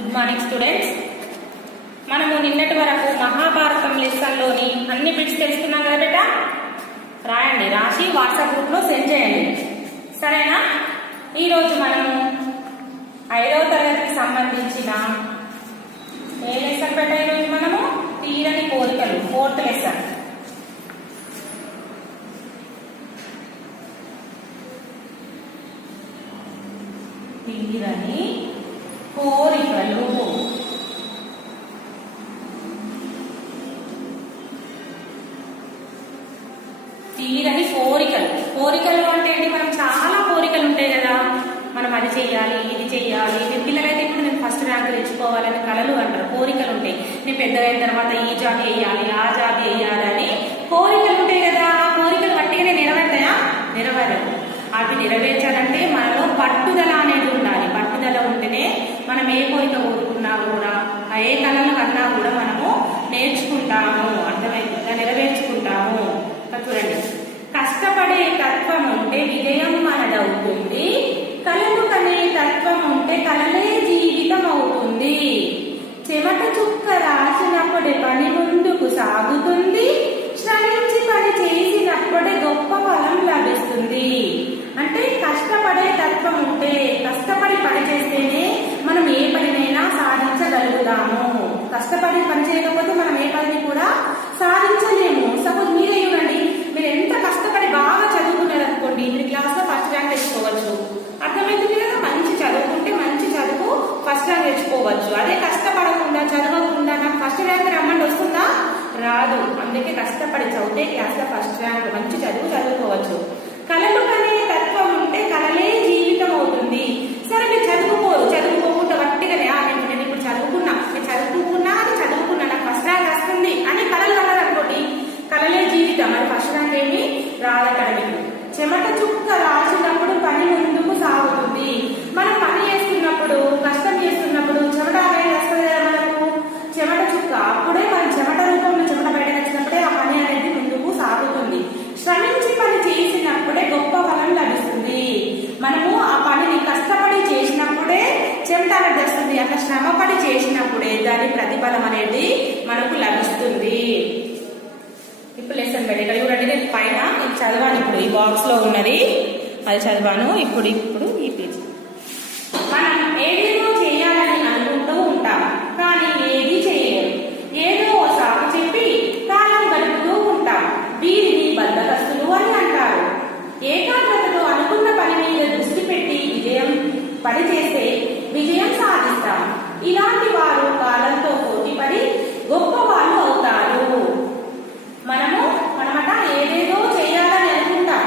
Good morning students. మనము నిన్నటి వరకు మహాభారతం లెసన్లోని అన్ని బిట్స్ తెలుసుకున్నాం కదా బేటా. రాయండి, రాసి వాట్సాప్ గ్రూప్లో సెండ్ చేయండి, సరేనా? ఈరోజు మనము 5వ తరగతికి సంబంధించిన ఏ లెసన్ బేటా? ఈరోజు మనము తీరని కోరికలు 4th లెసన్. తీరని కోరికలు. తీరని కోరికలు. కోరికలు అంటే ఏంటి? మనం చాలా కోరికలు ఉంటాయి కదా, మనం అది చెయ్యాలి, ఇది చెయ్యాలి. పిల్లలైతే ఇప్పుడు నేను ఫస్ట్ ర్యాంక్ తెచ్చుకోవాలని కలలు అంటారు, కోరికలు ఉంటాయి. నేను పెద్దగా అయిన తర్వాత ఈ జాబ్ వేయాలి, ఆ జాబ్ వేయాలి అని కోరికలు ఉంటాయి కదా. ఆ కోరికలు గట్టిగానే నెరవేరుతాయా? నెరవేరవు. అవి నెరవేర్చాలంటే మనలో పట్టుదల అనేది ఉండాలి. పట్టుదల ఉంటేనే మనం ఏ కోరిక కోరుకున్నా కూడా, ఏ కళలు కన్నా కూడా మనము నేర్చుకుంటాము, అర్థమైందా? నెరవేర్చుకుంటాము. చూడండి, కష్టపడే తత్వం ఉంటే విజయం మనదవుతుంది, కలలు కనే తత్వం ఉంటే కలలే జీవితం అవుతుంది, చెమట చుక్క రాసినప్పుడే పని ముందుకు సాగుతుంది, శ్రమించి పని చేసినప్పుడే గొప్ప ఫలం లభిస్తుంది. అంటే కష్టపడే తత్వం ఉంటే, కష్టపడి పని చేస్తేనే మనం ఏ పనినైనా సాధించగలుగుతాము. కష్టపడి పని చేయకపోతే మనం ఏ పనిని కూడా సాధించలేము. సపోజ్ మీరే చూడండి, మీరు ఎంత కష్టపడి బాగా చదువుకున్నారనుకోండి, మీరు క్లాస్లో ఫస్ట్ ర్యాంక్ తెచ్చుకోవచ్చు. అర్థమైంది కదా? మంచి చదువుకుంటే మంచి చదువు ఫస్ట్ ర్యాంక్ తెచ్చుకోవచ్చు. అదే కష్టపడకుండా చదవకుండా నాకు ఫస్ట్ ర్యాంక్ రమ్మండి వస్తుందా? రాదు. అందుకే కష్టపడి చదివితే క్లాస్లో ఫస్ట్ ర్యాంక్ మంచి చదువు చదువుకోవచ్చు. కలలు కనే తత్వం ఉంటే కలలే జీవితం అవుతుంది. సరే, మీరు చదువుకోకుండా వట్టిగానే నేను ఇప్పుడు చదువుకున్నా అది చదువుకున్నా నాకు ఫస్ట్ ర్యాంక్ వస్తుంది అని కలలు కలరు అనుకోండి, కలలే జీవితం. అది ఫస్ట్ ర్యాంక్ ఏమి రాదక్కడ. చెమట చుక్క రాసినప్పుడు పని ముందుకు సాగుతుంది. మనం పని చేస్తున్నప్పుడు, కష్టం చేస్తున్నప్పుడు చెమట అనేది వస్తుంది కదా మనకు, చెమట చుక్క. అప్పుడే మన చెమట రూపంలో చెమట బయటకు వచ్చినప్పుడే ఆ పని అనేది ముందుకు సాగుతుంది. శ్రమించి పని చేసినప్పుడే గొప్ప ఫలం లభిస్తుంది. మనము ఆ పనిని కష్టపడి చేసినప్పుడే చెమట అనేది వస్తుంది. అట్లా శ్రమపడి చేసినప్పుడే దాని ప్రతిఫలం అనేది మనకు లభిస్తుంది. ఇప్పుడు లెసన్ పెట్టి ఇక్కడ చూడండి, నేను పైన నేను చదివాను. ఇప్పుడు ఈ బాక్స్ లో ఉన్నది అది చదివాను. ఇప్పుడు ఈ పేజీ. మనం ఏదేదో చేయాలని అనుకుంటూ ఉంటాం, కానీ ఏది చేయలేము. ఏదో ఓ సాకు చెప్పి కాలం గడుపుతూ ఉంటాం. వీరిని బద్ధకస్తులు అని అంటారు. ఏకాగ్రతతో అనుకున్న పని మీద దృష్టి పెట్టి పని చేస్తే విజయం సాధిస్తాం. ఇలాంటి వారు కాలంతో పోటీపడి గొప్ప వాళ్ళు అవుతారు. మనమట ఏదేదో చేయాలని అనుకుంటాం,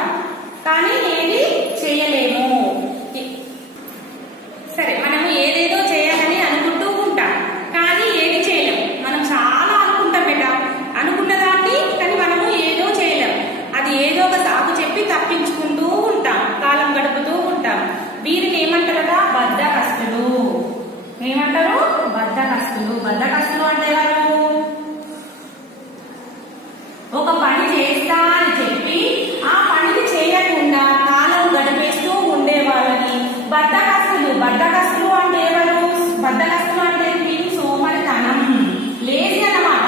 కానీ ఏది చేయలేము. సరే, మనము ఏదేదో చేయాలని అనుకుంటూ ఉంటాం, కానీ ఏది చేయలేము. మనం చాలా అనుకుంటాం బేటా, అనుకున్న దాన్ని కానీ మనము ఏదో చేయలేం. అది ఏదో ఒక సాకు చెప్పి తప్పించుకుంటూ ఉంటాం, కాలం గడుపుతూ ఉంటాం. వీరిని ఏమంటారట? బద్ధకస్తులు. ఏమంటారు? బద్ధకస్తులు. బద్ధకస్తులు అంటే ఎవరు? ఒక పని చేస్తా అని చెప్పి ఆ పనిని చేయకుండా కాలం గడిపేస్తూ ఉండే వాళ్ళని బద్ధకస్తులు. బద్ధకస్తులు అంటే ఎవరు? బద్ధకస్తులు అంటే మీకు సోమరితనం, లేజీ అన్నమాట.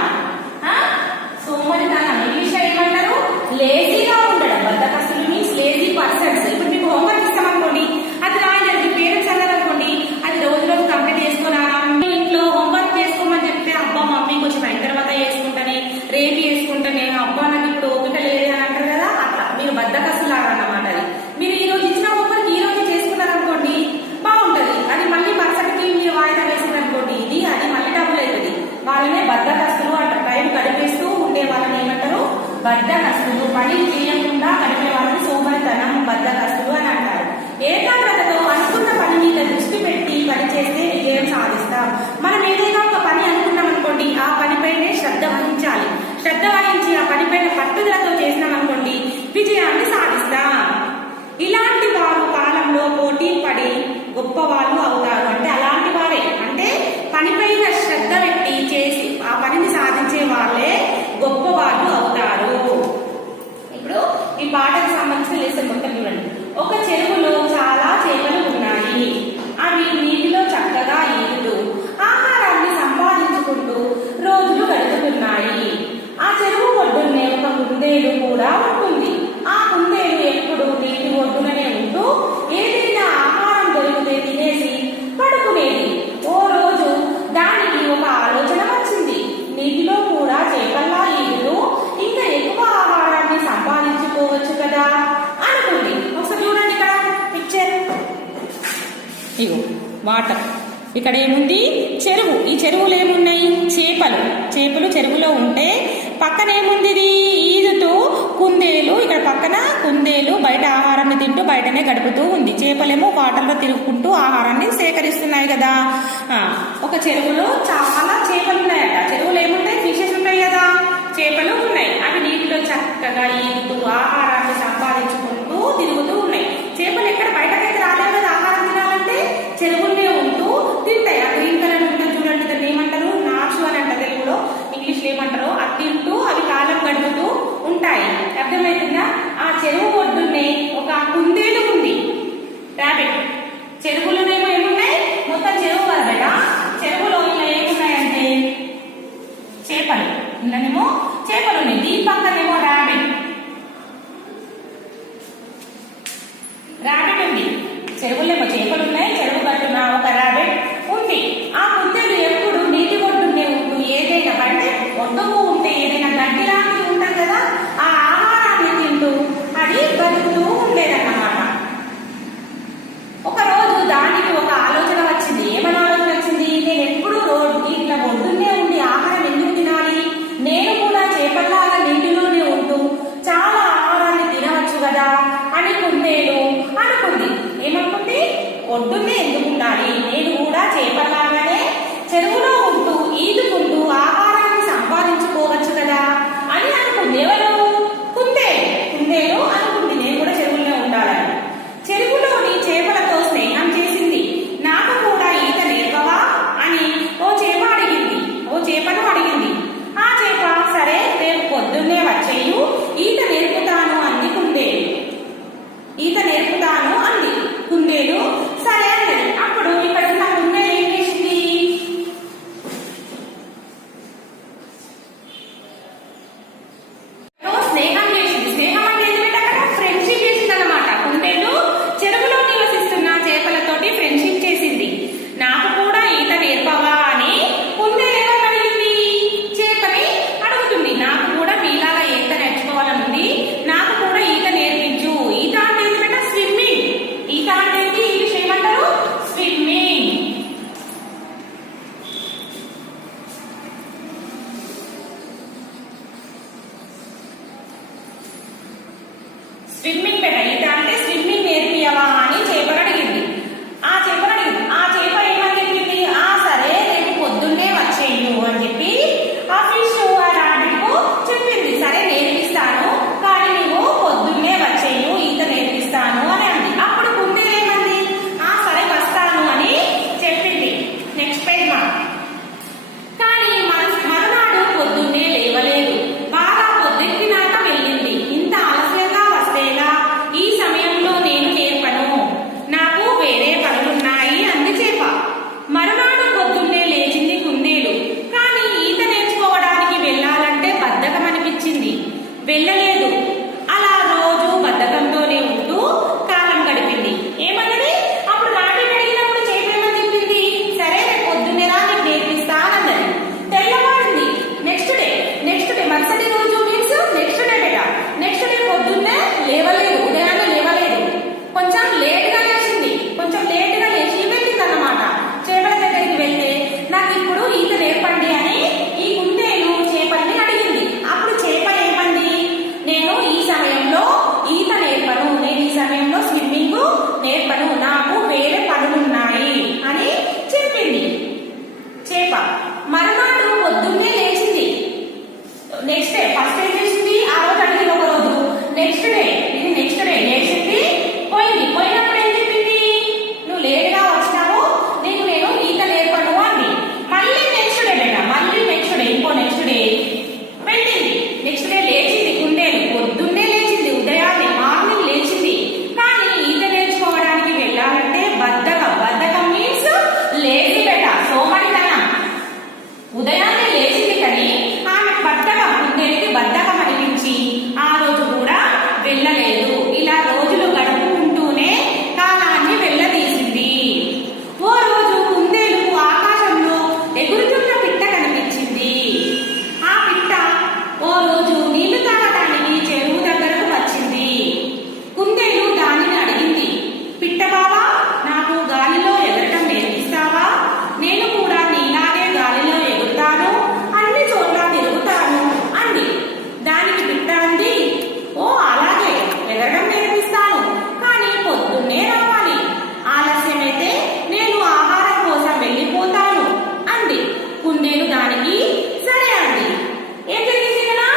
సోమరితనం ఇంగ్లీష్ ఏమంటారు? లేజీగా ఉండడం. బద్ధకస్తులు మీన్స్ లేజీ పర్సన్స్. ఇప్పుడు మీకు హోంవర్క్ ఇస్తామనుకోండి, అది రాయలేదు. పేరెంట్స్ అన్నారు అనుకోండి, అది రోజు కంప్లీట్ చేసుకున్నారా? ఇంట్లో హోంవర్క్ చేసుకోమని చెప్తే అబ్బా మమ్మీ కొంచెం అయిన తర్వాత చేసుకుంటానే, రేపు చేసుకుంటానే, అబ్బా నాకు ఇప్పుడు ఓపిక లేదు అని అంటారు కదా. అట్లా మీరు బద్ధకస్తులు అన్నమాట. అది మీరు ఈ రోజు ఇచ్చిన హోంవర్క్ ఈ రోజు చేసుకున్నారనుకోండి, బాగుంటది. అది మళ్ళీ మరుసటికి మీరు వాయిదా వేసిందనుకోండి, అది మళ్ళీ డబ్బులు అవుతుంది. వాళ్ళనే బద్ధకస్తులు అంటారు. టైం గడిపేస్తూ ఉండే వాళ్ళని ఏమంటారు? బద్ధకస్తులు. పని చేయకుండా గడిపే వాళ్ళని సోమరితనం, బద్ధకస్తులు అని అంటారు. ఏకాగ్రతతో అనుకున్న పని మీద దృష్టి పెట్టి పని చేస్తే విజయం సాధిస్తాం. మనం ఏదైనా ఒక పని అనుకున్నాం అనుకోండి, ఆ పనిపైనే శ్రద్ధ వహించాలి. శ్రద్ధ వహించి ఆ పనిపైన పట్టుదలతో చేసినాం అనుకోండి, విజయాన్ని సాధిస్తాం. ఇలాంటి వారు కాలంలో పోటీ పడి గొప్ప వాళ్ళు అవుతారు. అంటే అలాంటి వారే, అంటే పనిపైన శ్రద్ధ పెట్టి చేసి ఆ పనిని సాధించే వాళ్ళే గొప్ప వాళ్ళు అవుతారు. ఇప్పుడు ఈ పాటకు సంబంధించిన లెసన్ మొత్తం చూడండి. ఒక చెరువులో చాలా చేపలు ఉన్నాయి. అవి నీటిలో చక్కగా ఈదుతూ వెళ్తున్నాయి. ఆ చెరువు ఒడ్డునే ఒక కుందేలు కూడా ఉంటుంది. ఆ కుందేలు ఎప్పుడు నీటి ఒడ్డుననే ఉంటూ ఏదైనా ఆహారం దొరికితే తినేసి పడుకునేది. ఓ రోజు దానికి ఒక ఆలోచన వచ్చింది. నీటిలో కూడా చేపల్లా ఈదుతూ ఇంకా ఎక్కువ ఆహారాన్ని సంపాదించుకోవచ్చు కదా అనుకుంది. ఒకసారి చూడండి ఇక్కడ పిక్చర్. ఇగో వాటర్, ఇక్కడ ఏముంది? చెరువు. ఈ చెరువులో ఏమున్నాయి? చేపలు. చేపలు చెరువులో ఉంటే పక్కన ఏముంది? ఈదుతూ కుందేలు. ఇక్కడ పక్కన కుందేలు బయట ఆహారాన్ని తింటూ బయటనే గడుపుతూ ఉంది. చేపలేమో వాటర్లో తిరుగుకుంటూ ఆహారాన్ని సేకరిస్తున్నాయి కదా. ఒక చెరువులో చాలా చేపలు ఉన్నాయట. చెరువులో ఏముంటాయి? ఫిషెస్ ఉంటాయి కదా, చేపలు ఉన్నాయి. అవి నీటిలో చక్కగా ఈదుతూ ఆహారాన్ని సంపాదించుకుంటూ తిరుగుతూ ఉన్నాయి. చేపలు ఎక్కడ బయటకైతే రాలేవు కదా ఆహారం తినాలంటే, చెరువుల్నే ఉంటూ తింటాయి. ఆ గ్రీన్ కలర్ ఉంటుంది చూడండి, దాన్ని ఏమంటారు? నాచు అని అంట తెలుగులో, ఇంగ్లీష్లో ఏమంటారో. అది తింటూ అవి కాలం గడుపుతూ ఉంటాయి. అర్థమవుతుందా? ఆ చెరువు ఒడ్డునే ఒక కుందేలు ఉంది, రాబిట్. చెరువులోనేమో ఏమున్నాయి? మొత్తం చెరువు కదా బయట. చెరువులో ఇలా ఏమున్నాయంటే చేపలు. ఇందులోనేమో చేపలు ఉన్నాయి. దీని పక్కనేమో రాబిట్. రాబిట్ ఉంది. చెరువులేమో చేపలు ఉన్నాయి, చెరువు గట్టున ఒక రాబిట్ ఉంది. ఆ కుందేలు ఎప్పుడు నీటి ఒడ్డునే ఉంటూ ఏదైనా అంటే ఒడ్డుకు ఉంటే ఏదైనా గడ్డి లాంటివి ఉంటుంది కదా, ఆ ఆహారాన్ని తింటూ అది బతుకుతూ ఉండేదన్నమాట. ఒక రోజు దానికి ఒక ఆలోచన వచ్చింది. ఏమని ఆలోచన వచ్చింది? నేను ఎప్పుడు ఇట్లా ఒడ్డునే ఉండి ఆహారం ఎందుకు తినాలి? నేను కూడా చేపల్లాగా నీటిలోనే ఉంటూ చాలా ఆహారాన్ని తినవచ్చు కదా అని కుందేలు అనుకుంది. ఏమనుకుంది? ఒడ్డునే ఎందుకు ఉండాలి, నేను కూడా చేపల్లాగానే చెరువులో ఉంటూ ఈదుకుంటూ ఆహారాన్ని సంపాదించుకోవచ్చు కదా అని అనుకుంది. ఎవరు? కుందేలు. కుందేలు అనుకుంది నేను కూడా చెరువులోనే ఉండాలని. చెరువులోని చేపలతో స్నేహం చేసింది. నాకు కూడా ఈత నేర్పవా అని ఓ చేపను అడిగింది. ఆ చేప సరే రేపు పొద్దున్నే వచ్చేయు, ఈత నేర్పుతాను అంది కుందేలు. ఈత నేర్పుతాను అంది కుందేలు. సరే అన్నది. అప్పుడు ఇక్కడ ఉన్న కుందేలు ఏం చేసింది? స్నేహం చేసింది. స్నేహం అంటే ఏంటంటే అక్కడ ఫ్రెండ్షిప్ చేసింది అనమాట. కుందేలు చెరువులో నివసిస్తున్న చేపలతోటి ఫ్రెండ్షిప్ చేసింది. నాకు కూడా ఈత నేర్పవా అని కుందేలు ఎవరు అడిగింది? చేపని అడుగుతుంది. నాకు కూడా మీలాగా ఈత నేర్చుకోవాలనుంది, నాకు కూడా ఈత నేర్పించు. ఈత అంటే ఏంటంటే స్విమ్మింగ్. ఈత అంటే ఇంగ్లీష్ ఏమంటారు? స్విమ్మింగ్. స్విమ్మింగ్ బెట. ఈత అంటే స్విమ్మింగ్ నేర్పియవా అని చేపను అడిగింది. ఆ చేప ఏమని చెప్పింది? సరే రేపు పొద్దున్నే వచ్చేయు అని చెప్పి ఆ ఫిష్ ఆ రాబిట్కు చెప్పింది. సరే నేర్పిస్తాను, కానీ నువ్వు పొద్దున్నే వచ్చేయు, ఈత నేర్పిస్తాను అని అంది. అప్పుడు కుందేలు ఏమంది? సరే వస్తాను అని చెప్పింది. నెక్స్ట్ పేజ్ మా. కానీ మరునాడు పొద్దున్నే లేవలేదు. బాగా పొద్దెక్కినాక వెళ్ళింది. ఇంత ఆలస్యంగా వస్తేలా? ఈ సమయంలో నేను నేర్పను, నాకు వేరే పనులున్నాయి వెళ్ళలేదు. ఇలా రోజులు గడుపుకుంటూనే కాలాన్ని వెళ్ళదీసింది. ఓ రోజు కుందేలుకు ఆకాశంలో ఎగురుతున్న పిట్ట కనిపించింది. ఆ పిట్ట ఓ రోజు నీళ్లు తాగడానికి చెరువు దగ్గరకు వచ్చింది. కుందేలు దానిని అడిగింది, పిట్ట బావా, నాకు గాలిలో ఎగరటం నేర్పిస్తావా? నేను కూడా నీలాగే గాలిలో ఎగురుతాను, అన్ని చోట్ల తిరుగుతాను అంది. దానికి పిట్ట అంది, ఓ అలాగే, ఎగరడం నేర్పిస్తాను, కానీ పొద్దున్నే రావాలి. ఆలస్యమైతే నేను ఆహారం కోసం వెళ్ళిపోతాను అంది. కుందేలు దానికి సరే అంది. ఏం జరిగింది కదా?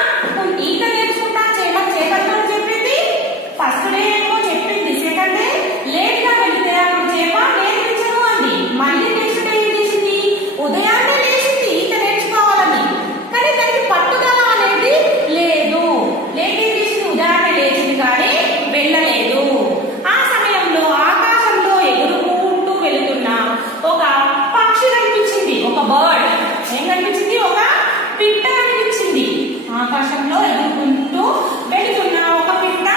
ఈత నేర్చుకుంటా చేపట్టడం చెప్పింది. ఫస్ట్ డే ఏమో చెప్పింది, సెకండ్ డే లేట్ గా వెళ్తే అప్పుడు చేప నేర్పించను అంది. మళ్ళీ నెక్స్ట్ డే ఏం చేసింది? ఉదయాన్నే లేచింది ఈత నేర్చుకోవాలని. కానీ దానికి పట్టుదల అనేది లేదు. లేట్ ఏం చేసింది? ఉదయాన్నే లేచింది కానీ వెళ్ళలేదు. ఆ సమయంలో ఆకాశంలో ఎగురుకుంటూ వెళుతున్న ఒక పక్షి కనిపించింది. ఒక బర్డ్ ఏం కనిపించింది? ఒక పిట్ట కనిపించింది. ఆకాశంలో ఎగురుకుంటూ వెళుతున్న ఒక పిట్ట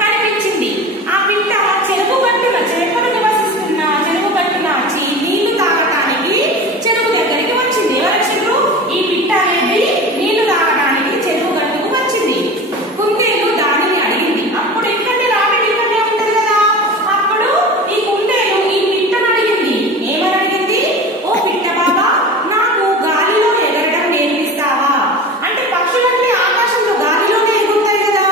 కనిపించింది. ఆ పిట్ట చెరువు గట్టున చేపలు నివసిస్తున్న చెరువు గట్టున వచ్చి నీళ్లు తాగటానికి చెరువు దగ్గరికి వచ్చింది. ఎవరు? ఈ పిట్ట అనేది నీళ్లు తాగడానికి చెరువు గట్టుకు వచ్చింది. కుందేలు దానిని అడిగింది. అప్పుడు ఇక్కడే రాబడి ఇక్కడే ఉంటది కదా. అప్పుడు ఈ కుందేలు ఈ పిట్టను అడిగింది. ఏమని అడిగింది? ఓ పిట్ట బాబా, నాకు గాలిలో ఎగరడం నేర్పిస్తావా? అంటే పక్షులన్నీ ఆకాశంలో గాలిలోనే ఎగురుతాయి కదా,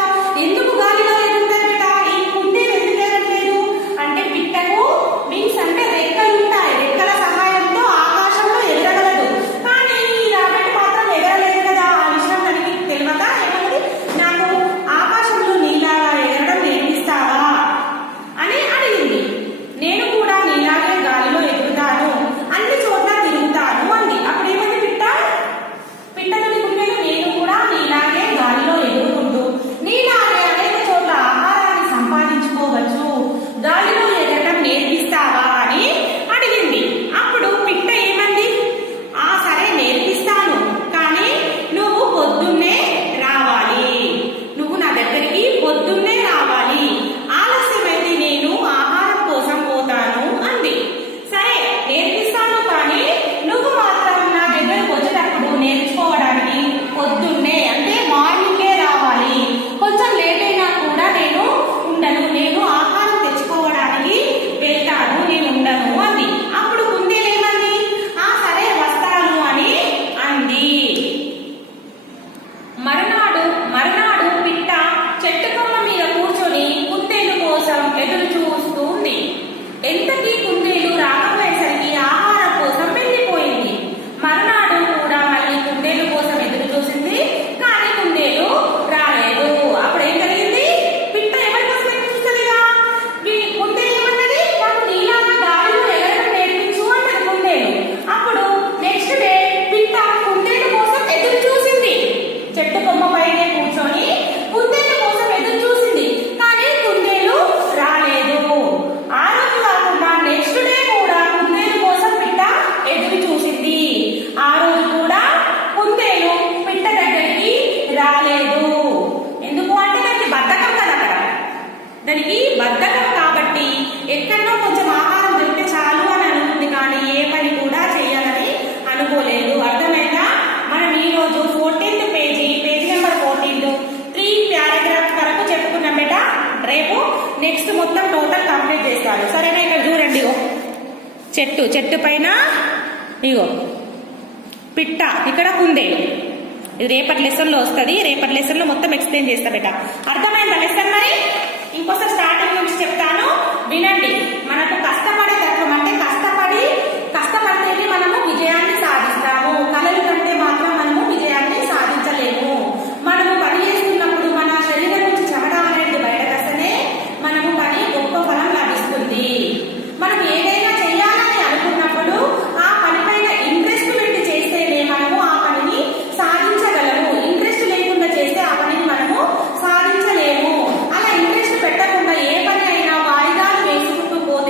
ఎందుకు గాలిలో ఎగురుతాయి బిడ్డ? ఈ కుందేలు ఎందుకు ఎగరలేదు అంటే పిట్టకు వింగ్స్ అంటే రెక్కలు ఉంటాయి. రెక్కల సహాయంతో ఆకాశంలో ఎగరగలదు. కానీ ఈ రాబడి మాత్రం ఎగరలేదు కదా. ఆ విషయం దానికి తెలియక ఏమన్నది? నాకు ఆకాశంలో నీలాగా ఎగరడం నేర్పిస్తావా అని అడిగింది. నేను కూడా నీలాగే గాలిలో ఎగురుతాను, అన్ని చోట్ల తిరుగుతాను అంది. అప్పుడు ఏమంది పిట్ట? పిట్టతోటి కుందేలు, నేను కూడా నీలాగే గాలిలో ఎగురుకుంటూ నీలాగే అనేక చోట్ల ఆహారాన్ని సంపాదించుకోవచ్చు, గాలిలో ఎగరడం నేర్పిస్తావా అని అడిగింది. అప్పుడు పిట్ట ఏమంది? ఆ సరే నేర్పిస్తాను, కానీ నువ్వు పొద్దున్నే రావాలి. నువ్వు నా దగ్గరికి పొద్దున్నే రావాలి. ఆలస్యమైతే నేను ఆహారం కోసం పోతాను అంది. సరే నేర్పిస్తాను, కానీ నువ్వు మాత్రం నా దగ్గరకు వచ్చేటప్పుడు నేర్చుకోవడానికి పొద్దున్నే అంటే మార్నింగే రావాలి. కొంచెం లేట్ అయినా కూడా నేను ఉండను, నేను ఆహారం తెచ్చుకోవడానికి వెళ్తాను, నేను ఉండను అంది. అప్పుడు కుందేలు ఏమంది? ఆ సరే వస్తాను అని అంది. మరునాడు పిట్ట చెట్టు కొమ్మ మీద కూర్చొని కుందేలు కోసం ఎదురు చూస్తూ ఉంది. ఎంతకీ కుందేలు రాకపోయేసరికి ఆహారం కోసం వెళ్ళిపోయింది. మరునాడు కూడా మళ్ళీ కుందేలు కోసం ఎదురు చూసింది, కానీ కుందేలు రాలేదు. అప్పుడు ఏం జరిగింది? పిట్ట ఎవరి కోసం ఎదురు చూస్తుందిగా. కుందేలు ఏమన్నది? నాకు నీలాగా గాలిలో ఎగరడం నేర్పించు అన్నది కుందేలు. అప్పుడు నెక్స్ట్ డే పిట్ట కుందేలు కోసం ఎదురు చూసింది. చెట్టు కొమ్మ పైనే కూర్చొని కుందేలు కోసం ఎదురు చూసింది, కానీ కుందేలు రాలేదు. ఆ రోజు కాకుండా నెక్స్ట్ డే కూడా కుందేలు కోసం పిట్ట ఎదురు చూసింది. ఆ రోజు కూడా కుందేలు పిట్ట దగ్గరికి రాలేదు. ఎందుకు అంటే దానికి బద్ధకం కదా. అక్కడ దానికి బద్ధకం కాబట్టి ఎక్కడో కొంచెం ఆహారం దొరికితే చాలు అని అనుకుంది, కానీ ఏ పని కూడా చేయాలని అనుకోలేదు. అర్థమైందా? మనం ఈ రోజు 14th పేజీ నెంబర్ 14 3 పారాగ్రాఫ్స్ వరకు చెప్పుకున్నాం బేట. రేపు నెక్స్ట్ మొత్తం టోటల్ కంప్లీట్ చేస్తాను. సరేనా? ఇక్కడ చూడండి, చెట్టు పైన ఇగో పిట్ట, ఇక్కడ కుందేలు. ఇది రేపటి లెసన్ లో వస్తుంది. రేపటి లెసన్ లో మొత్తం ఎక్స్ప్లెయిన్ చేస్తా బేట. అర్థమైందా లెసన్? మరి ఇంకోసారి స్టార్టింగ్ నుంచి చెప్తాను, వినండి. మనకు కష్టపడే తత్వం అంటే కష్టపడితేనే మనము విజయాన్ని సాధిస్తాము. కలలు కంటే మాత్రం మనము విజయాన్ని సాధించలేము. మనము పని చేస్తున్నప్పుడు మన శరీరం నుంచి చెమట అనేది బయటకు వస్తేనే మనము పని గొప్ప ఫలం లభిస్తుంది. మనం ఏదైనా చేయాలని అనుకున్నప్పుడు ఆ పని పైన ఇంట్రెస్ట్ పెట్టి చేస్తేనే మనము ఆ పనిని సాధించగలము. ఇంట్రెస్ట్ లేకుండా చేస్తే ఆ పనిని మనము సాధించలేము. అలా ఇంట్రెస్ట్ పెట్టకుండా ఏ పని అయినా వాయిదాలు వేసుకుంటూ పోతే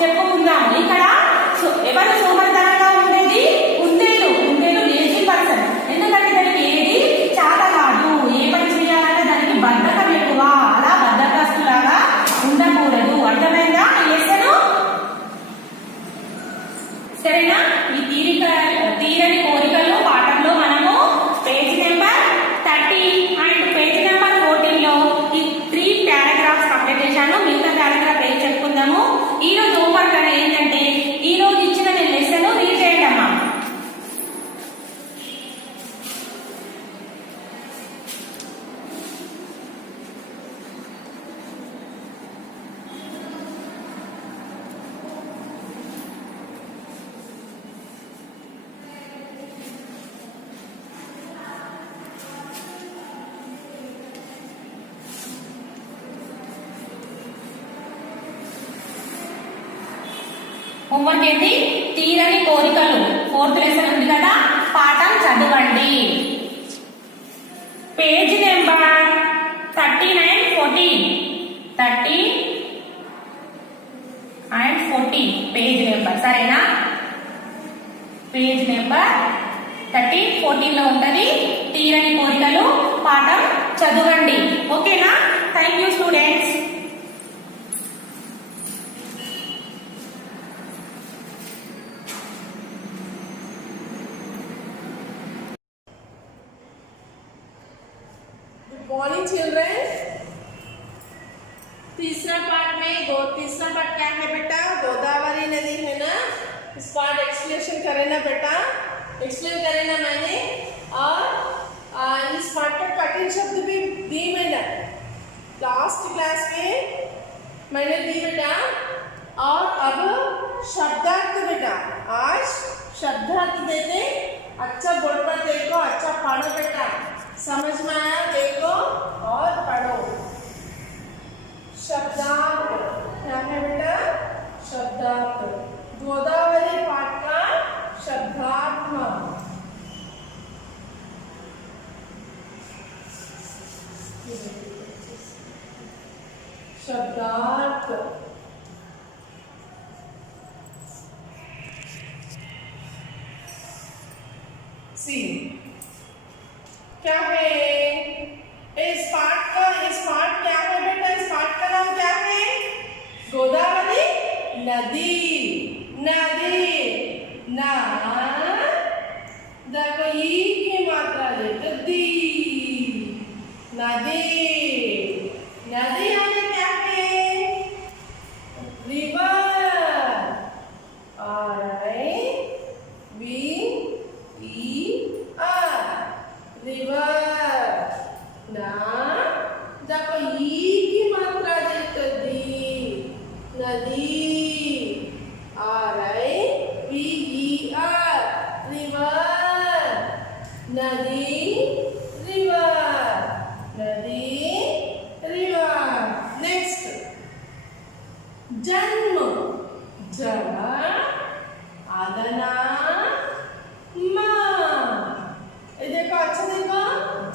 చెప్పుకుందాము. ఇక్కడ ఎవరు సోమరితనంగా ఉండేది? కుందేలు. కుందేలు లేజీ పర్సన్. ఎందుకంటే దానికి ఏది చేత కాదు. ఏ పని చేయాలంటే దానికి బద్ధకం ఎక్కువ. అలా బద్ధకస్తులాగా ఉండకూడదు. అర్థమైందా ఈ లెసన్? సరేనా? ఈ తీరని కోరికలు పాఠంలో మనము page number 30 and page number 14 లో ఈ 3 పారాగ్రాఫ్స్ కంప్లీట్ చేశాను. మిగతా పారాగ్రాఫ్ ఏం చెప్పుకుందాము. ఈ రోజు హోంవర్క్ అనేది ఏంటంటే ఈ రోజు ఇచ్చిన నేను లెసన్ రీడ్ చేయండి అమ్మా. హోంవర్క్ ఏంటి? తీరని కోరికలు 4th లెసన్ ఉంది కదా, పాఠం చదవండి. Page number 39, 14 30 and 14 page number. సరేనా? పేజ్ నెంబర్ 30, 14 లో ఉంటది తీరని కోరికలు. పాఠం చదవండి. ఓకేనా? Thank you students. Morning children, तीसरा पार्ट क्या है बेटा? गोदावरी नदी है ना. इस पार्ट एक्सप्लेनेशन करे ना बेटा, एक्सप्लेन करे ना मैंने. और इस पार्ट का कठिन शब्द भी दी मैंने लास्ट क्लास में मैंने दी बेटा. और अब शब्दार्थ बेटा, आज शब्दार्थ देते. अच्छा बोर्ड पर देखो, अच्छा पढ़ो बेटा. समझ में आया? देखो और पढ़ो. शब्दार्थ क्या है बेटा? शब्दार्थ. गोदावरी पाठ का शब्दार्थ. शब्दार्थ सी क्या है? इस पाठ क्या है बेटा? इस पाठ का नाम क्या है? गोदावरी नदी. नदी ना देखो ई की मात्रा लेते दी. नदी. नदी यानी क्या है? रिवर. R-I-V-E-R रिवर ना देखो ई की मात्रा देते दी. नदी. R-I-V-E-R river. नदी रिवर. नदी रिवर. नेक्स्ट जन्म. ज आदना देखो अच्छा देखो.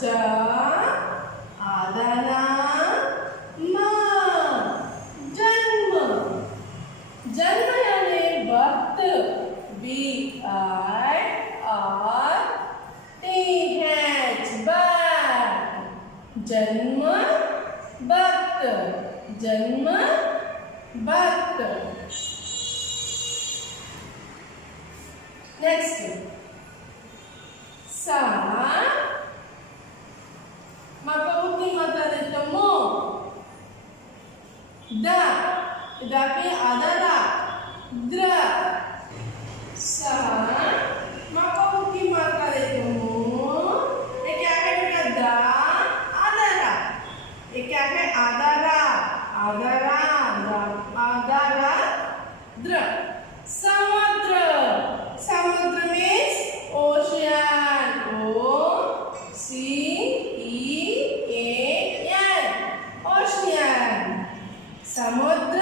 ज आदना जन्म. जन्म यानी बर्थ. B-I-R-T-H birth. जन्म बर्थ. जन्म बर्थ. नेक्स्ट सा मकौती मतरितमो द इदाके आदरा द्र सा मकौती मतरितमो. ये क्या है बेटा? द आदरा. ये क्या है? आदरा. आदरा आदरा द्र. समुद्र. समुद्र मीन्स ओशियन. O-C-E-A-N ocean. समुद्र.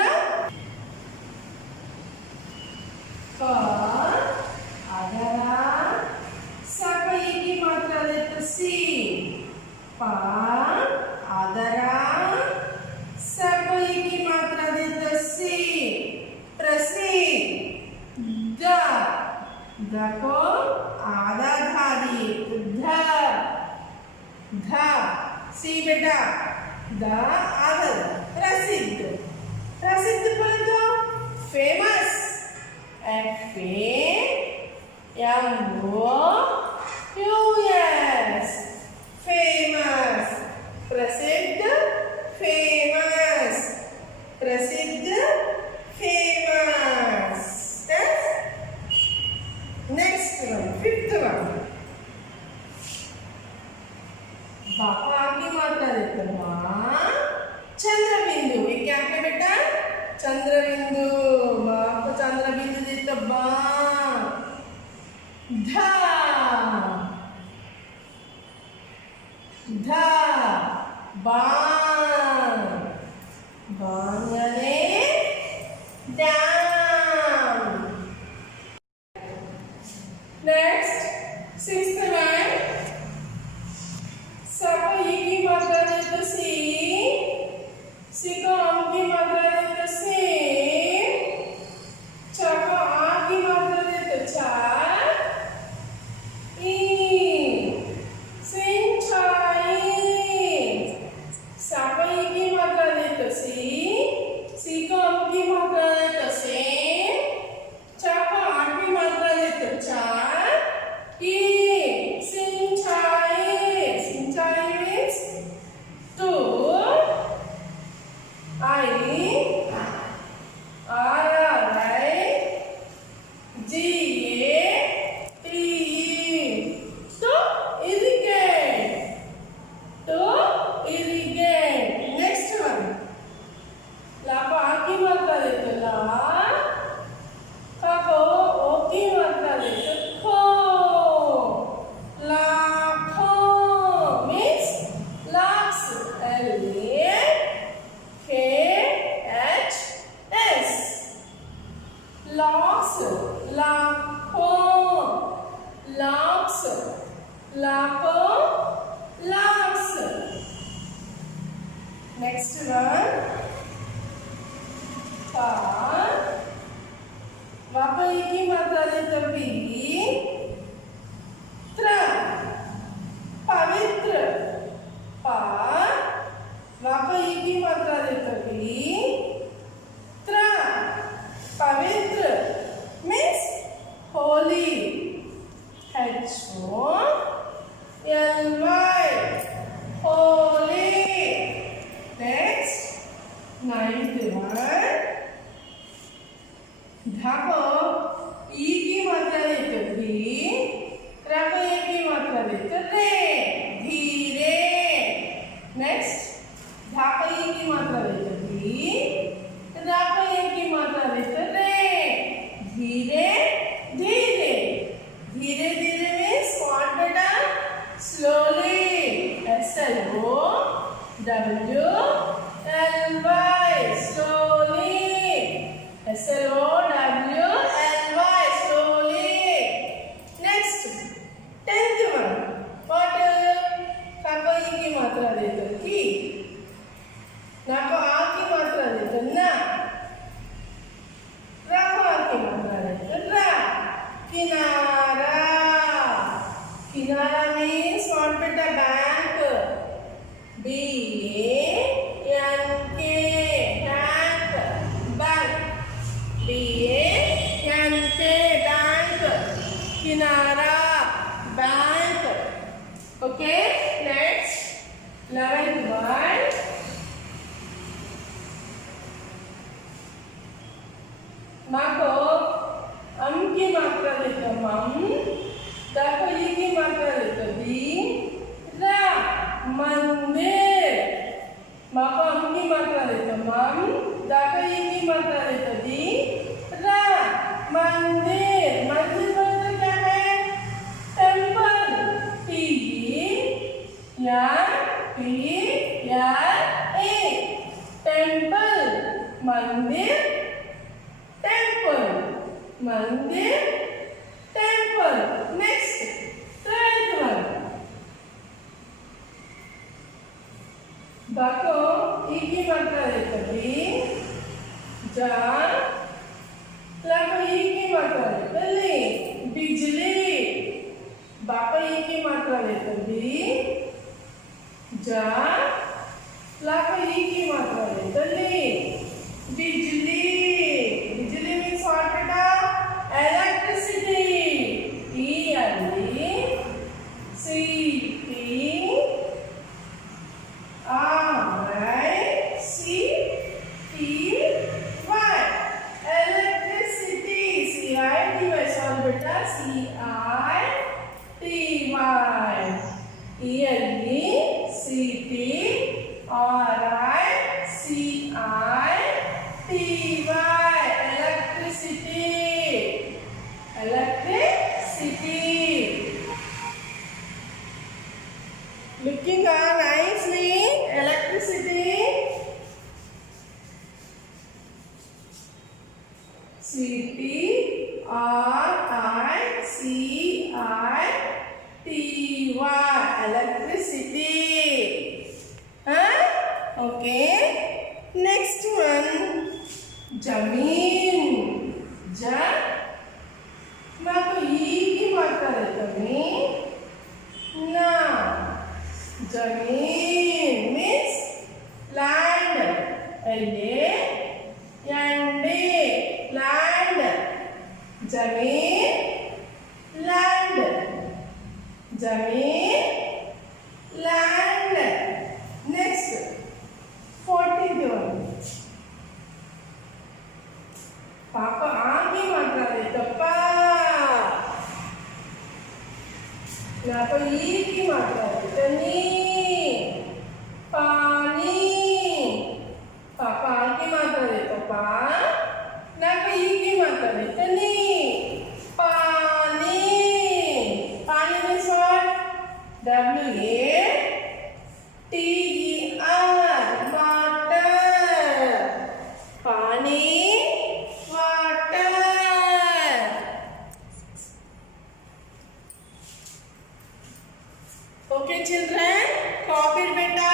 आदरा सकोई की मात्रा लेते सी. आदरा सकोई की मात्रा देते सी. प्रश्न सी बेटा द आगल प्रसिद्ध प्रसिद्ध बोले तो फेमस FAMOUS फेमस प्रसिद्ध फेमस प्रसिद्ध famous next one fifth one बापा आगे मात्रा देते माँ चंद्रबिंदु ये क्या है बेटा चंद्रबिंदु बाप चंद्रबिंदु देते बा धा धा बाण बाण यानी down next sixth one Sapa ई की मात्रा देते सी को आम की मात्रा देते सी चा को आ की मात्रा देते चा ई सिंचाई सपा ई की मात्रा देते सी को आम की मात्रा देते सी चा को आ की मात्रा देते चा ई सिंचाई सिंचाई means to to irrigate next one ला को आ की मात्रा देते ला का को ओ की मात्रा देते खो लाखों means lakhs LAKHS lakhs लाखों lakhs लाखों lakhs next one पा वापस की मात्रा देते भी पवित्र पा वापस की मात्रा देते भी पवित्र means holy HOLY holy next ninth one धाको ई की मात्रा देते भी राको ए की मात्रा देते रे धीरे नेक्स्ट धाको ई की मात्रा देते भी राको ए की मात्रा देते रे धीरे धीरे धीरे धीरे means what बेटा slowly SLOWLY slowly SLOWLY slowly next 10th one what काको ई की मात्रा देते की ना को आ की मात्रा देते ना रा को आ की मात्रा देते रा किनारा किनारा means what बेटा bank BANK bank BANK bank किनारा bank okay next 11th one माको अम की मात्रा देते मम दाको ई की मात्रा देते दी रा मंदिर माको अम की मात्रा देते मम दाको ई की मात्रा देते दी रा मंदिर मंदिर मतलब क्या है टेम्पल TEMPLE टेम्पल मंदिर टेम्पल मंदिर टेम्पल नेक्स्ट 12th one बाको ई की मात्रा देते भी जा लाको ई की मात्रा देते ले बिजली बाको ई की मात्रा देते भी जा ला को ई की मात्रा देते ली बिजली बिजली मीन्स व्हाट बेटा electricity Looking nicely, electricity. C-T-R-I-C-I-T-Y, electricity. Huh? Okay. Next one, Jameen. Ja. నాకు ఈ की मात्रा देता मैं ना जमीन means land land जमीन land जमीन land next 41 पापा आगे मात्रा देता पा ना तो ई की मात्रा देता नी पानी पापा की मात्रा देता पा ना तो ई की मात्रा देता नी पानी पानी means what W-A-T-E-R water पानी Okay, children, copy it, beta.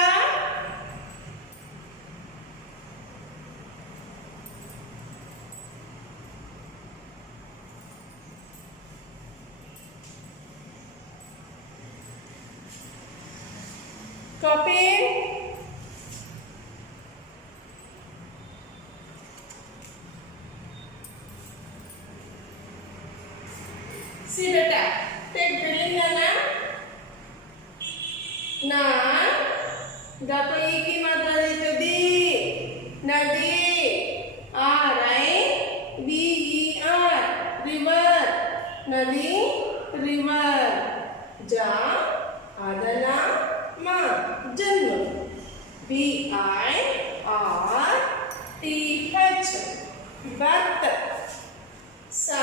Copy. See, beta. Take building na. ना दातो ई की मात्रा देते दी नदी R-I-V-E-R रिवर नदी रिवर जा आदना मा जन्म B-I-R-T-H बर्थ सा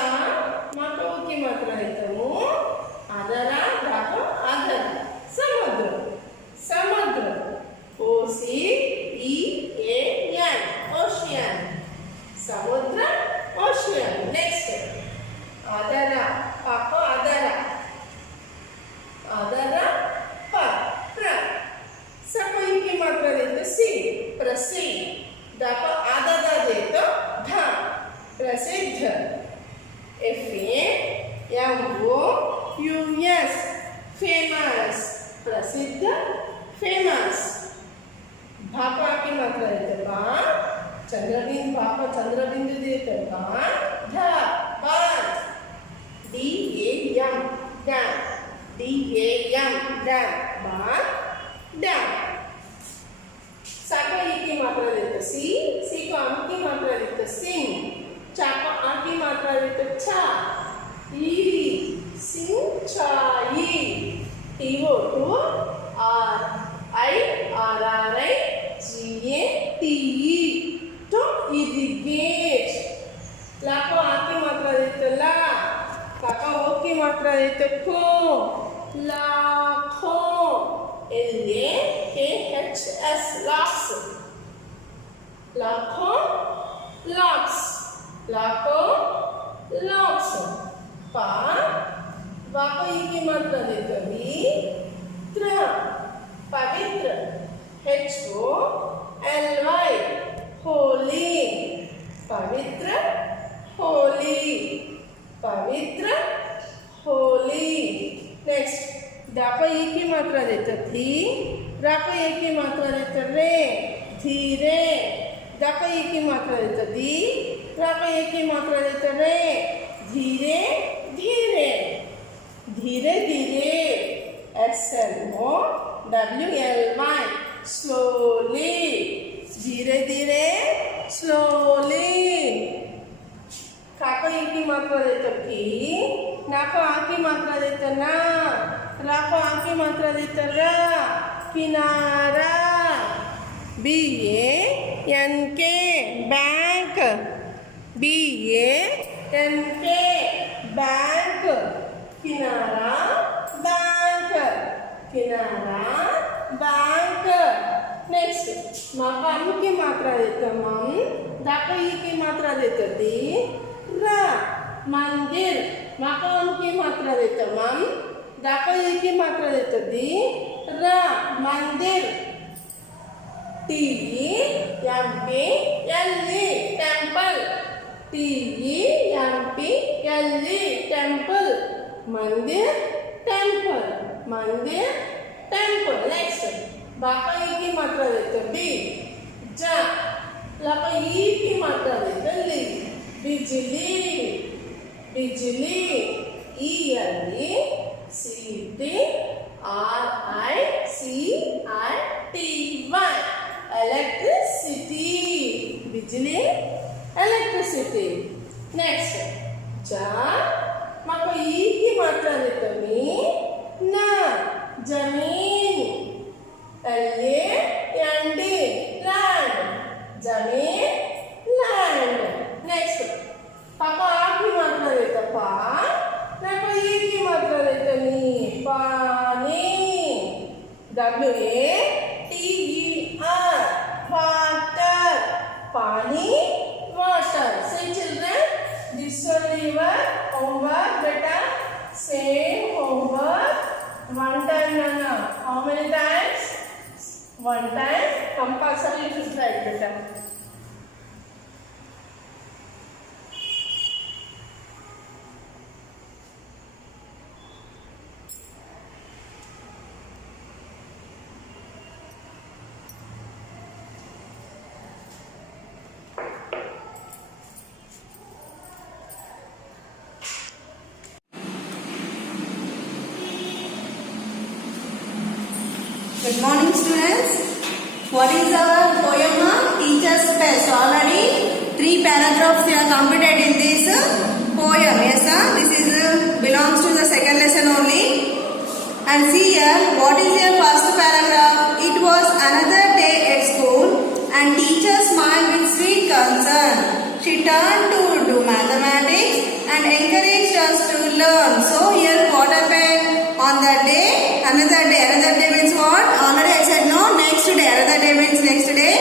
मातो की मात्रा देते हूँ आदरा दातो आदर समुद्र समुद्र O-C-E-A-N ओशियन समुद्र ओशियन नेक्स्ट आदरा पापा आदरा आदरा प्र सकोई की मात्रा देते सी प्रसिद्ध दापा आदरा देते ध प्रसिद्ध F-A-M-O-U-S famous प्रसिद्ध फेमस भापा की मात्रा देते बा चंद्रबिंदु भापा चंद्रबिंदु देते बा ध बाण D-A-M डैम D-A-M डैम बाण डैम साको ई की मात्रा देते सी सी को आम की मात्रा देते सिंह चा को आ की मात्रा देते छा ई सिंह चाई T-O-2 R-I-R-R-I-G-A-T-E to irrigate लाको आ की मात्रा देते ला काका ओ की मात्रा देते को लाखों L-A-K-H-S lakhs लाखों lakhs लाखों lakhs पा वाको ई की मात्रा देते भी त्र पवित्र H-O-L-Y होली पवित्र होली पवित्र होली नेक्स्ट दापा ई की मात्रा देते थी रा को एक ही मात्रा देते रे, धीरे. दा को एक ही मात्रा देते दी, रा को एक ही मात्रा देते रे, धीरे धीरे. धीरे धीरे, SLOWLY, slowly. धीरे धीरे, slowly. का को एक ही मात्रा देते की, ना को आ की मात्रा देते ना, रा को आ की मात्रा देते रा, किनारा. BANK, bank. BANK, bank. किनारा, बैंक. किनारा, बैंक. नेक्स्ट, माँ को अम की मात्रा देते मम, दा को ई की मात्रा देते दी, रा. मंदिर. माँ को अम की मात्रा देते मम, दा को ई की मात्रा देते दी, रा. मंदिर. TEMPLE, temple. TEMPLE, temple. मंदिर, टेम्पल. मंदिर, टेम्पल. नेक्स्ट, बाका ई की मात्रा देते बी, जा. लाका ई की मात्रा देते ली, बिजली. बिजली. ELECTRICITY, electricity. बिजली, electricity. नेक्स्ट, जा. माको ई की मात्रा देते मी, ना. जमीन. LAND, land. जमीन, लैंड. नेक्स्ट, पापा आ की मात्रा देता पा, ना को ई की मात्रा देते नी, पानी. WATER, water. पानी, water. Say children, this will be your homework. Beta, same homework. One time, Nana. How many times? One time. Compulsory you should write, beta. Good morning, students. What is our poem? Teacher's Pest. Already 3 paragraphs we have completed in this poem. Yes, sir. This is belongs to the second lesson only. And see here, what is your first paragraph? It was another day at school, and teacher smiled with sweet concern. She turned to do mathematics and encouraged us to learn. So here, what happened on that day? Another day. Another day means what? Already I said no. Next day. Another day means next day.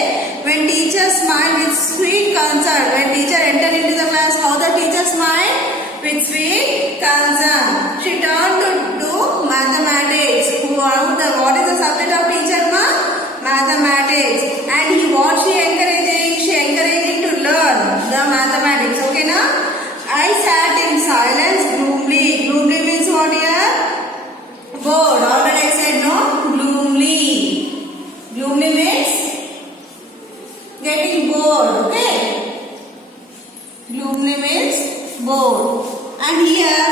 When teacher smiled with sweet concern. When teacher entered into the class, how the teacher smiled? With sweet concern. She turned to do mathematics. What is the subject of teacher, ma? Mathematics. And what she encouraging? She encouraging to learn the mathematics. Okay, na? I sat in silence gloomily. Gloomily means what here? Bored. Already I said no. Gloomily. Gloomily means getting bored. Okay. Gloomily means bored. And here,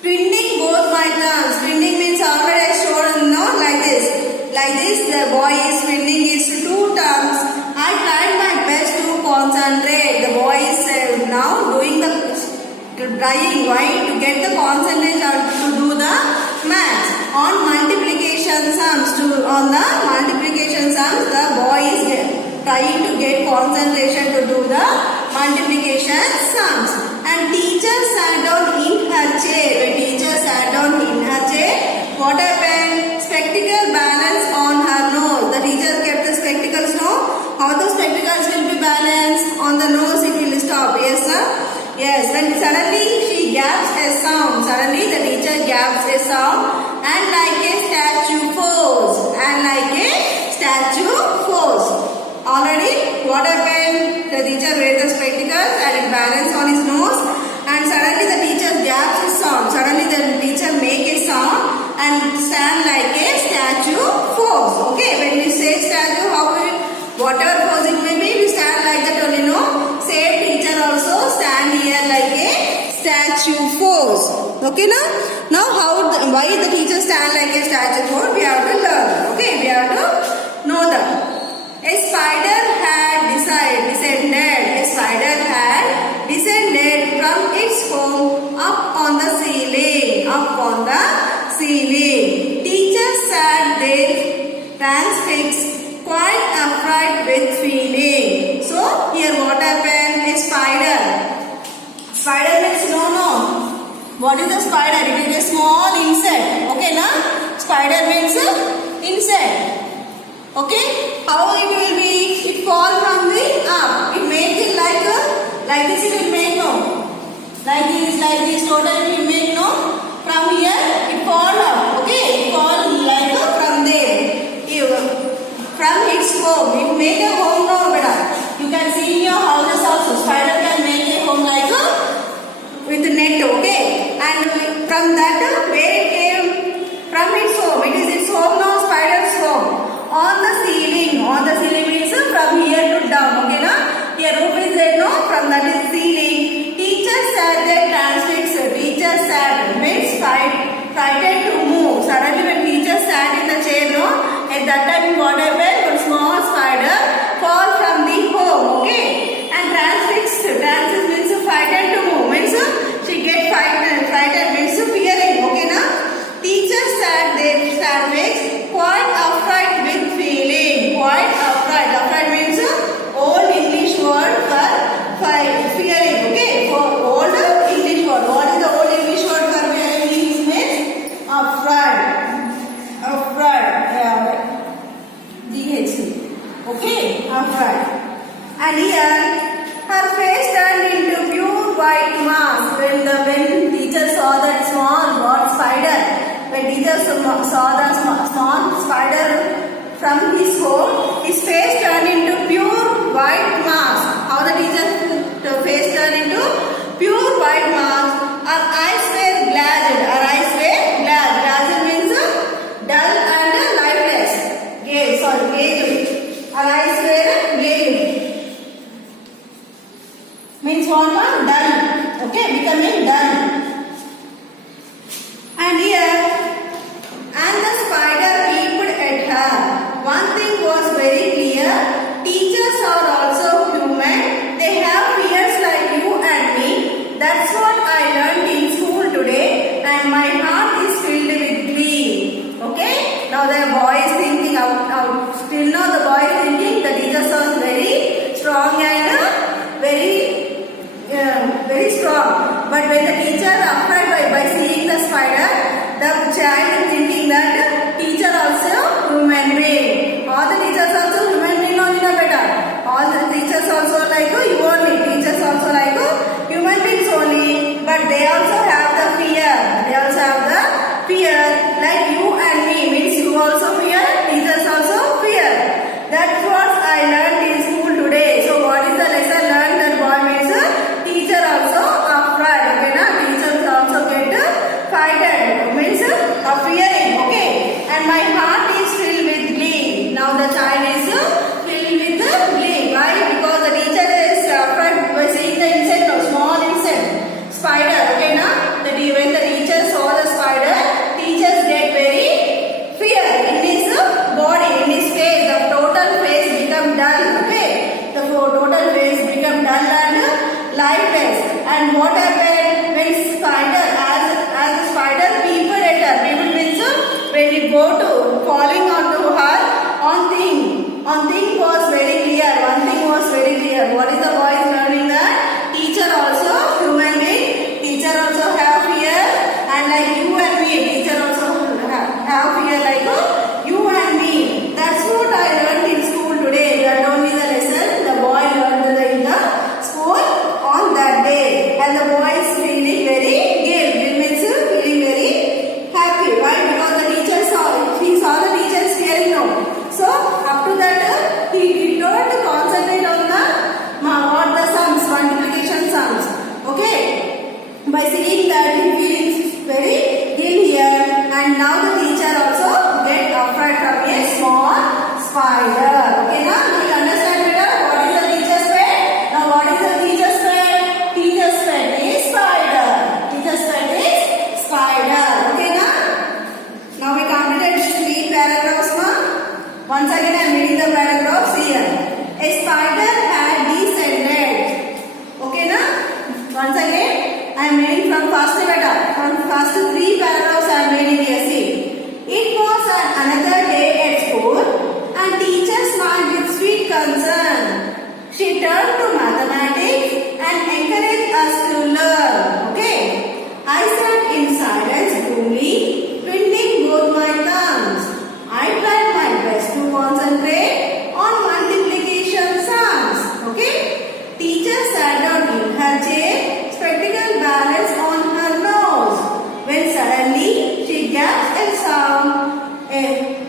twinning both my thumbs. Twinning means already I showed no like this. Like this, the boy is twinning his 2 thumbs. I tried my best to concentrate. The boy is now doing the trying to get the concentration to do the maths. On multiplication sums, on the multiplication sums, the boy is trying to get concentration to do the multiplication sums. And teacher sat down in her chair. When teacher sat down in her chair, what happened? Spectacle balance on her nose. The teacher kept the spectacles, no? How the spectacles will be balanced? On the nose it will stop. Yes, sir? Yes, when suddenly she gaps a sound. Suddenly the teacher gaps a sound and like a statue pose. And like a statue pose. Already what happened? The teacher raised the spectacles and it balanced on his nose. And suddenly the teacher gaps a sound. Suddenly the teacher make a sound and stand like a statue. Okay, now why the teacher stand like a statue for? We have to learn. Okay, we have to know that. A spider had descended. A spider had descended from its home up on the ceiling. Up on the ceiling. Teacher sat there, transfixed, quite upright with feeling. So here what happened? A spider. Spider means no. What is a spider? It is a small insect. Okay, na? Spider means insect. Okay? How it will be? It fall from the up. It make it like this. It will make no. Like this. Total it will make no. From here it fall up. Okay? It fall like from there. From its home. It make a home now, beta. You can see in your houses also. Spider can make a home like with net. Okay? And from that where it came? From its home. It is its home now. Spider's home. On the ceiling. On the ceiling means from here to down. Okay, na? Here roof is there, no? From that is ceiling. Teacher sat there transfixed. Teacher sat means frightened to move. Suddenly when teacher sat in the chair, no? At that time what happened? One small spider fall from the home. Okay? And transfixed means frightened to move. Means she get frightened means fearing. Okay, na? Teacher sat there transfixed, quite upright with feeling. Quite upright. Upright means old English word for fearing. Okay, for old English word. What is the old English word for fearing? Means upright. Upright. Yeah. GH. Okay, upright. And here her face turned into pure white mask when teacher saw that small spider. When teacher saw the small spider from his home, his face turned into pure white mask. How the teacher's face turned into pure white mask? Her eyes were glazed. Her eyes were glazed. Glazed means dull and lifeless. Glazed. Her eyes were glazed. Means what? Dull. Okay, becoming dull. And here, and the spider peeped at her. One thing was very clear. Teachers are also human. They have fears like you and me. That's what I learned in school today. And my heart is filled with glee. Okay? Now the boy is thinking out. Still now the boy is thinking the teachers are very strong and very strong. But when the teacher afraid by seeing the spider, the child is thinking that teacher also human being. All the teachers also human being only, na beta. All the teachers also like you only. Teachers also like human beings only. But they also have the fear. They also have the fear like you and me. Means you also fear. Teachers also fear. That's what I learned in school today. So what is the lesson learned? That boy means teacher also afraid. Okay, na? Teachers also get frightened. Means fearing. Okay. And my heart is filled with glee. Now the child is filled with glee. Why? Because the teacher is afraid by seeing the insect, or small insect, spider. Okay, na? That when the teacher saw the spider, teachers get very fear in his body, in his face. The total face become dull. Okay, the total face become dull and lifeless. And what happened when spider, as the spider peeped at her? Peeped means when it go to falling onto her, on thing was very clear. One thing was very clear. What is the boy is learning? That teacher also human being. Teacher also have fear, and like you and me, teacher also have fear like you and me. That's what I learned in school today. That only the lesson the boy learned in the school on that day, and the boy is feeling very gay. It means feeling very happy. Why? Because the teacher saw the teacher's fearing now. So up to that he did not concentrate on the to mathematics and encouraged us to learn. Okay. I sat in silence gloomy, twiddling both my thumbs. I tried my best to concentrate on multiplication sums. Okay. Teacher sat down in her chair, spectacle balanced on her nose. When suddenly she gasped a sound.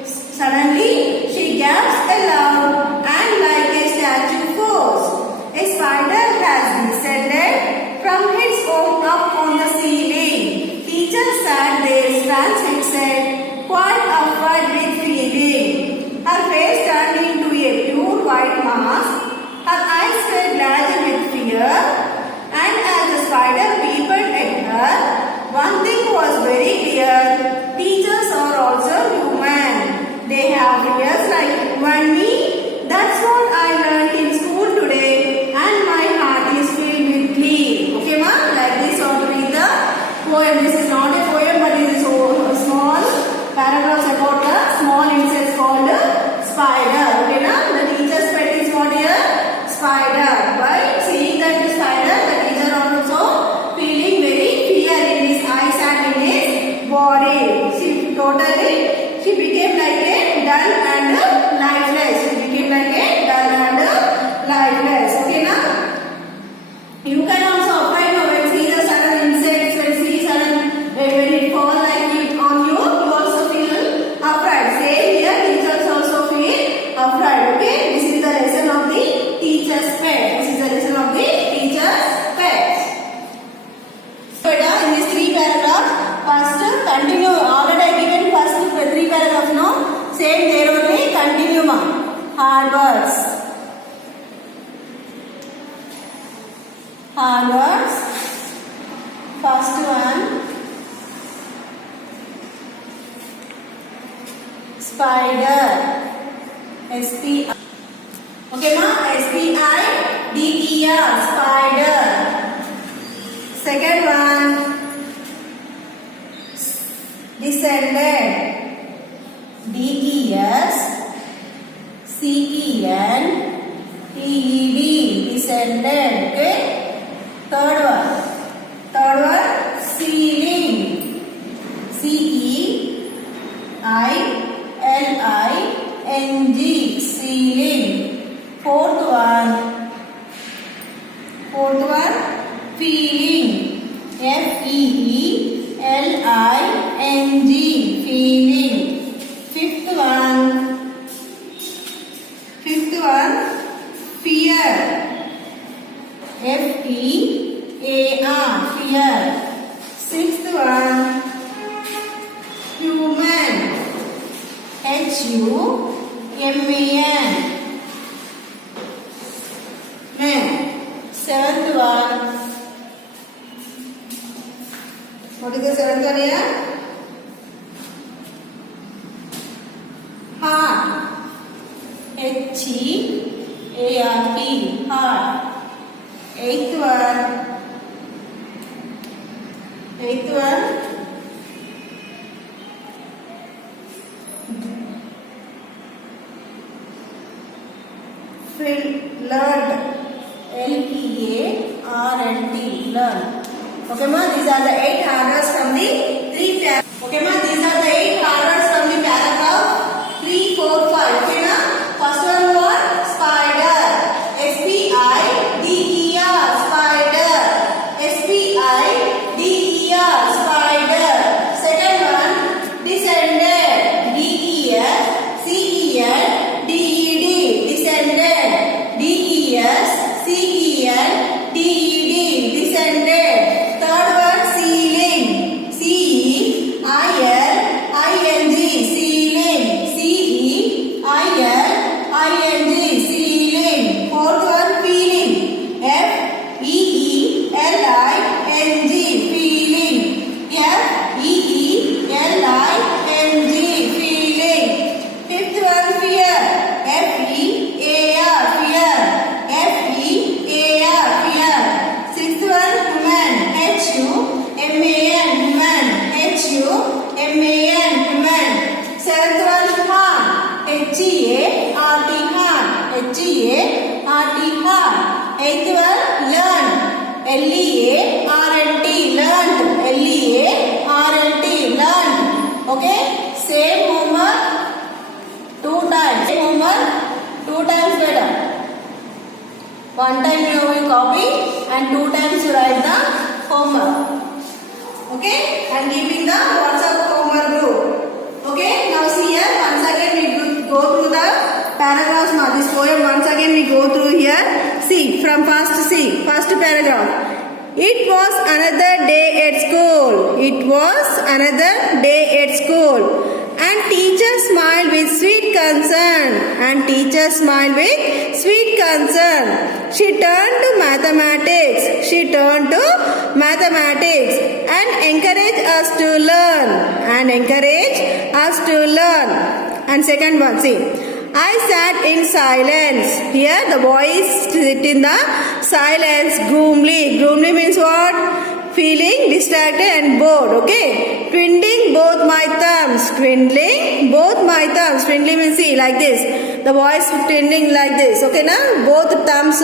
Suddenly she gasped aloud and like a statue froze. A spider has descended from its home up on the ceiling. Teacher sat there transfixed, quite afraid with feeling. Her face turned into a pure white mask. Her eyes were glazed with fear. And as the spider peeped at her, one thing was very clear. Teachers are also human. They have ears like you and me. That's what I learned in school today. And my heart is filled with glee. Okay, ma? Like this ought to be the poem. This is not a poem, but it is a small paragraph about a small insect called spider. Okay, na? The teacher's pet is what here? Spider. By seeing that spider, the teacher also feeling very fear in his eyes and in his body. She became like a dull and lifeless. She became like a dull and lifeless. Okay, now? You can also apply now when see the sudden insects, when it fall like it on you, you also feel afraid. Same here, teachers also feel afraid. Okay, this is the lesson of the teacher's pet. This is the lesson of the teacher's pet. So, in these 3 paragraphs, first continue. Already I given first 3 paragraphs. No, same there only. Continue, ma. Hard words. Hard words. First one. Spider. S-P-I. Okay, ma. S-P-I-D-E-R. Spider. Second one. Descended. D-E-S-C-E-N-T-E-D. Descended. Okay. Third one. Ceiling. C-E-I-L-I-N-G. Ceiling. Fourth one. Feeling. F-E-E-L-I-N-G. Feeling. Fifth one. Fear. F-E-A-R. Fear. Sixth one. Human. H-U-M-A-N. Man. Seventh one. What is the seventh one here? Heart. H-E-A-R-T. Heart. Eighth one. Learned. L-E-A-R-N-T. Learn. Okay, ma, these are the 8 hard words from the 3 paragraphs. Okay, ma, these are the 8 hard words from the paragraph 3, 4, 5. Okay, na? First one what? Spider. S-P-I-D-E-R. Spider. S-P-I-D-E-R. Spider. Second one, descended. D-E-S-C-E-N-D-E-D. Descended. D-E-S-C-E-N-D-E-D. Descended. Third one, ceiling. C-E One time you copy and 2 times you write the homework. Okay? And keeping the WhatsApp homework group. Okay? Now see here, once again we go through the paragraphs now. This poem once again we go through here. See, from first see, first paragraph. It was another day at school. It was another day at school. And teacher smiled with sweet concern. And teacher smiled with sweet concern. She turned to mathematics. She turned to mathematics and encouraged us to learn. And encouraged us to learn. And second one, see. I sat in silence. Here the boys sit in the silence gloomily. Gloomily means what? Feeling distracted and bored. Okay. Twiddling both my thumbs. Twiddling both my thumbs. Twiddling means see like this. The boys twiddling like this. Okay now? Both thumbs.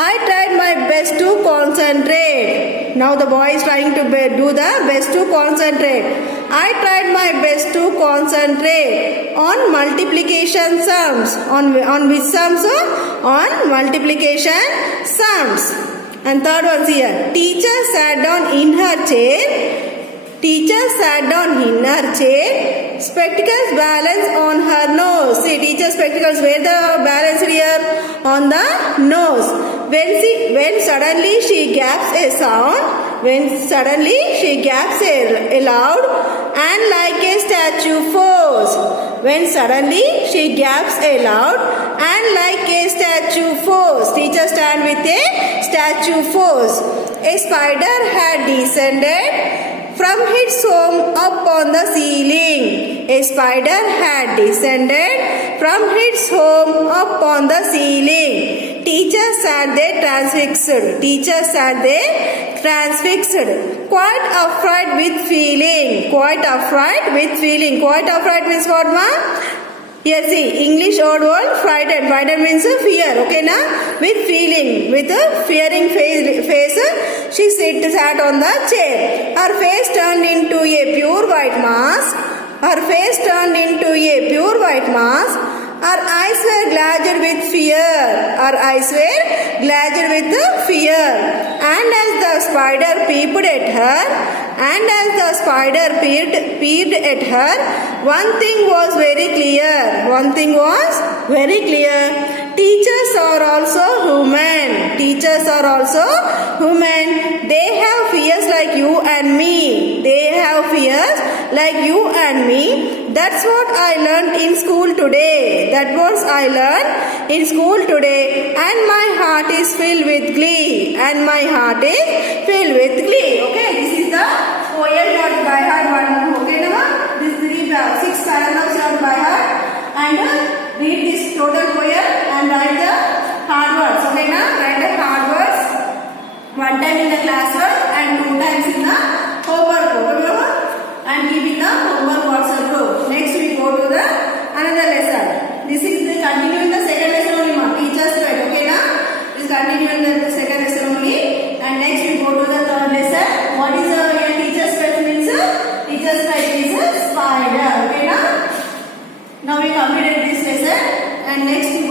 I tried my best to concentrate. Now the boy is trying to do the best to concentrate. I tried my best to concentrate on multiplication sums. On which sums? On multiplication sums. And third one here. Teacher sat down in her chair. Teacher sat down in her chair. Spectacles balanced on her nose. See, teacher spectacles, where the balance here? On the nose. When suddenly she gaps a sound. When suddenly she gaps a loud and like a statue falls. When suddenly she gaps a loud and like a statue falls. Teacher stand with a statue falls. A spider had descended from its home up on the ceiling. A spider had descended from its home up on the ceiling. Teacher sat there transfixed. Teacher sat there transfixed. Quite afraid with feeling. Quite afraid with feeling. Quite afraid means what, ma? Here see, English word frightened. Frightened means fear. Okay na? With feeling. With a fearing face, she sat on the chair. Her face turned into a pure white mask. Her face turned into a pure white mask. Her eyes were glazed with fear. Her eyes were glazed with fear. And as the spider peeped at her, peered at her, one thing was very clear. One thing was very clear. Teachers are also human. Teachers are also human. They have fears like you and me. They have fears like you and me. That's what I learned in school today. That was I learned in school today. And my heart is filled with glee. And my heart is filled with glee. Okay, this is the poem not by heart. Okay, now this 6 paragraphs are by heart. And read this total poem and write the hard words. Okay, now write the hard words. One time in the classwork and 2 times in the homework book. And keep in the homework WhatsApp group. Next we go to the another lesson. This is the continuing the second lesson only, ma. Teacher's pet. Okay, now this continuing the second lesson only. And next we go to the third lesson. What is your teacher's pet means? Teacher's pet is a spider. Okay, now we completed this lesson and next